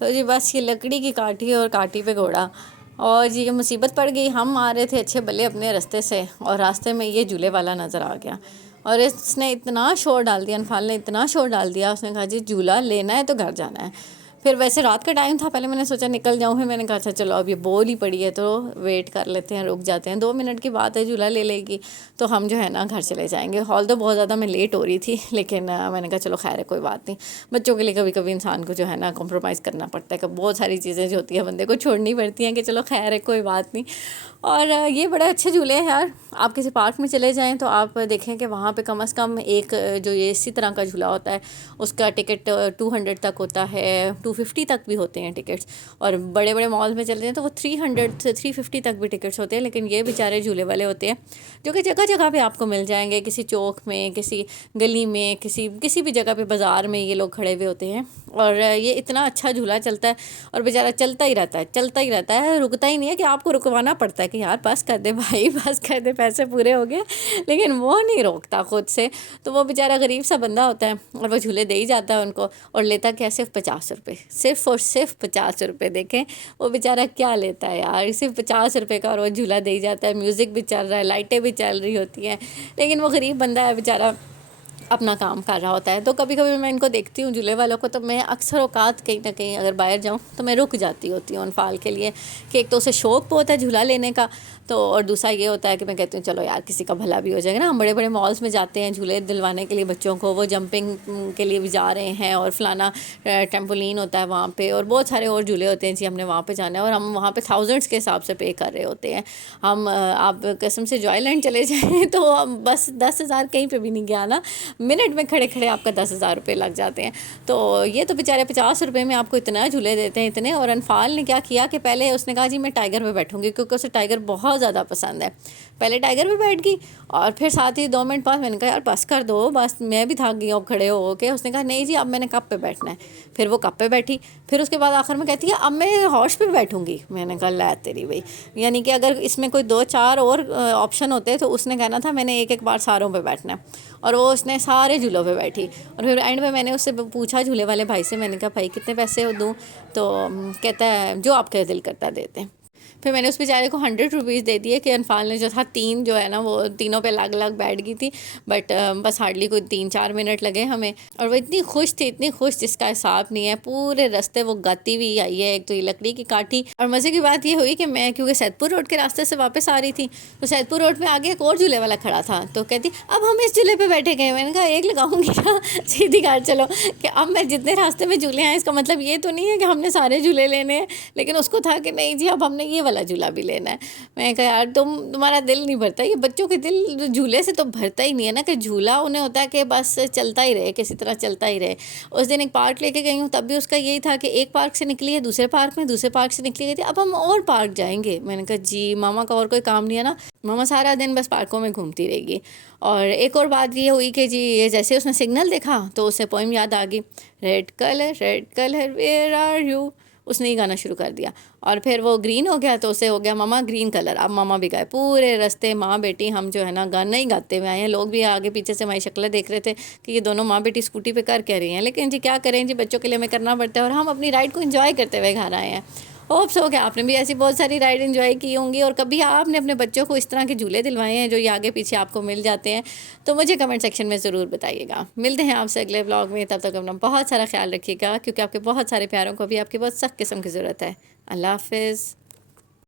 तो जी बस ये लकड़ी की काठी और काठी पे घोड़ा। और जी ये मुसीबत पड़ गई, हम आ रहे थे अच्छे भले अपने रास्ते से और रास्ते में ये झूले वाला नज़र आ गया। और इसने इतना शोर डाल दिया, अनफाल ने इतना शोर डाल दिया, उसने कहा जी झूला लेना है तो घर जाना है। फिर वैसे रात का टाइम था, पहले मैंने सोचा निकल जाऊँ, फिर मैंने कहा अच्छा चलो अब ये बोल ही पड़ी है तो वेट कर लेते हैं, रुक जाते हैं, 2 मिनट की बात है, झूला ले लेगी तो हम जो है ना घर चले जाएंगे। हॉल तो बहुत ज़्यादा मैं लेट हो रही थी, लेकिन मैंने कहा चलो खैर है कोई बात नहीं। बच्चों के लिए कभी कभी इंसान को जो है ना कॉम्प्रोमाइज़ करना पड़ता है, कि बहुत सारी चीज़ें जो होती है बंदे को छोड़नी पड़ती हैं कि चलो खैर है कोई बात नहीं। और ये बड़े अच्छे झूले हैं यार। आप किसी पार्क में चले जाएं तो आप देखें कि वहाँ पे कम से कम एक जो ये इसी तरह का झूला होता है उसका टिकट 200 तक होता है, 250 तक भी होते हैं टिकट्स। और बड़े बड़े मॉल में चले जाएं तो वो 300 से 350 तक भी टिकट्स होते हैं। लेकिन ये बेचारे झूले वाले होते हैं जो कि जगह जगह पे आपको मिल जाएंगे, किसी चौक में, किसी गली में, किसी भी जगह पे, बाज़ार में ये लोग खड़े हुए होते हैं। और ये इतना अच्छा झूला चलता है और बेचारा चलता ही रहता है, चलता ही रहता है, रुकता ही नहीं है कि आपको रुकवाना पड़ता है कि यार बस कर दे भाई, बस कर दे, पैसे पूरे हो गए। लेकिन वो नहीं रोकता खुद से। तो वो बेचारा गरीब सा बंदा होता है और वो झूले दे ही जाता है उनको। और लेता क्या, सिर्फ 50 रुपये, सिर्फ और सिर्फ 50 रुपये। देखें वो बेचारा क्या लेता है यार, सिर्फ 50 रुपये का, और वो झूला दे ही जाता है। म्यूज़िक भी चल रहा है, लाइटें भी चल रही होती हैं, लेकिन वो गरीब बंदा है बेचारा, अपना काम कर रहा होता है। तो कभी कभी मैं इनको देखती हूँ झूले वालों को, तो मैं अक्सर औकात कहीं ना कहीं अगर बाहर जाऊँ तो मैं रुक जाती होती हूँ अनफाल के लिए, कि एक तो उसे शौक़ बहुत है झूला लेने का, तो और दूसरा ये होता है कि मैं कहती हूँ चलो यार किसी का भला भी हो जाएगा ना। हम बड़े बड़े मॉल्स में जाते हैं झूले दिलवाने के लिए बच्चों को, वो जंपिंग के लिए भी जा रहे हैं और फलाना टेम्पोलिन होता है वहाँ पे, और बहुत सारे और झूले होते हैं जी, हमने वहाँ पे जाना है और हम वहाँ पे थाउजेंड्स के हिसाब से पे कर रहे होते हैं। हम आप कसम से जॉयलैंड चले जाएँ तो हम बस 10,000 कहीं पर भी नहीं गया ना, मिनट में खड़े खड़े आपका 10,000 रुपये लग जाते हैं। तो ये तो बेचारे 50 रुपये में आपको इतना झूले देते हैं इतने। और अनफाल ने क्या किया कि पहले उसने कहा जी मैं टाइगर पे बैठूंगी, क्योंकि उसे टाइगर बहुत ज़्यादा पसंद है। पहले टाइगर पे बैठ गई और फिर साथ ही 2 मिनट बाद मैंने कहा यार बस कर दो, बस मैं भी थक गई अब खड़े हो के। उसने कहा नहीं जी अब मैंने कप पे बैठना है। फिर वो कप पे बैठी, फिर उसके बाद आखिर में कहती है अब मैं हॉर्स पे बैठूंगी। मैंने कहा लै तेरी भाई, यानी कि अगर इसमें कोई 2-4 और ऑप्शन होते तो उसने कहना था मैंने एक एक बार सारों पे बैठना है। और वो उसने सारे झूलों पे बैठी। और फिर एंड में मैंने उससे पूछा झूले वाले भाई से, मैंने कहा भाई कितने पैसे दूँ? तो कहता है जो आपका दिल करता है देते हैं। फिर मैंने उस बेचारे को 100 रुपीज़ दे दिए कि अनफाल ने जो था 3 जो है ना वो तीनों पे अलग अलग बैठ गई थी। बट बस हार्डली कोई 3-4 मिनट लगे हमें। और वो इतनी खुश थी, इतनी खुश जिसका हिसाब नहीं है। पूरे रास्ते वो गाती हुई आई है, एक तो ये लकड़ी की काठी। और मज़े की बात ये हुई कि मैं क्योंकि सैदपुर रोड के रास्ते से वापस आ रही थी, तो सैदपुर रोड में आगे एक और झूले वाला खड़ा था, तो कहती अब हम इस झूले पर बैठे गए। मैंने कहा एक लगाऊंगी क्या? सीधी कार चलो, कि अब मैं जितने रास्ते में झूले हैं इसका मतलब ये तो नहीं है कि हमने सारे झूले लेने हैं। लेकिन उसको था कि नहीं जी अब हमने ये वाला झूला भी लेना है। मैं कहा यार तुम्हारा दिल नहीं भरता? ये बच्चों के दिल झूले से तो भरता ही नहीं है ना, कि झूला उन्हें होता है कि बस चलता ही रहे, किसी तरह चलता ही रहे। उस दिन एक पार्क लेके गई हूँ, तब भी उसका यही था कि एक पार्क से निकली है दूसरे पार्क में, दूसरे पार्क से निकली गई थी, अब हम और पार्क जाएंगे। मैंने कहा जी मामा का और कोई काम नहीं है ना, मामा सारा दिन बस पार्कों में घूमती रहेगी। और एक और बात ये हुई कि जी ये जैसे उसने सिग्नल देखा तो उसे पोइम याद आ गई, red colour where are you. उसने ही गाना शुरू कर दिया। और फिर वो ग्रीन हो गया तो उसे हो गया मामा ग्रीन कलर। अब मामा भी गाए पूरे रास्ते, माँ बेटी हम जो है ना गाना ही गाते हुए आए हैं। लोग भी आगे पीछे से हमारी शक्लें देख रहे थे कि ये दोनों माँ बेटी स्कूटी पे कर रही हैं। लेकिन जी क्या करें जी, बच्चों के लिए हमें करना पड़ता है और हम अपनी राइड को एंजॉय करते हुए घर आए हैं। होप्स हो कि आपने भी ऐसी बहुत सारी राइड एंजॉय की होंगी, और कभी आपने अपने बच्चों को इस तरह के झूले दिलवाए हैं जो ये आगे पीछे आपको मिल जाते हैं, तो मुझे कमेंट सेक्शन में ज़रूर बताइएगा। मिलते हैं आपसे अगले व्लॉग में, तब तक अपना बहुत सारा ख्याल रखिएगा, क्योंकि आपके बहुत सारे प्यारों को भी आपकी बहुत सख्त किस्म की ज़रूरत है। अल्लाह हाफिज़।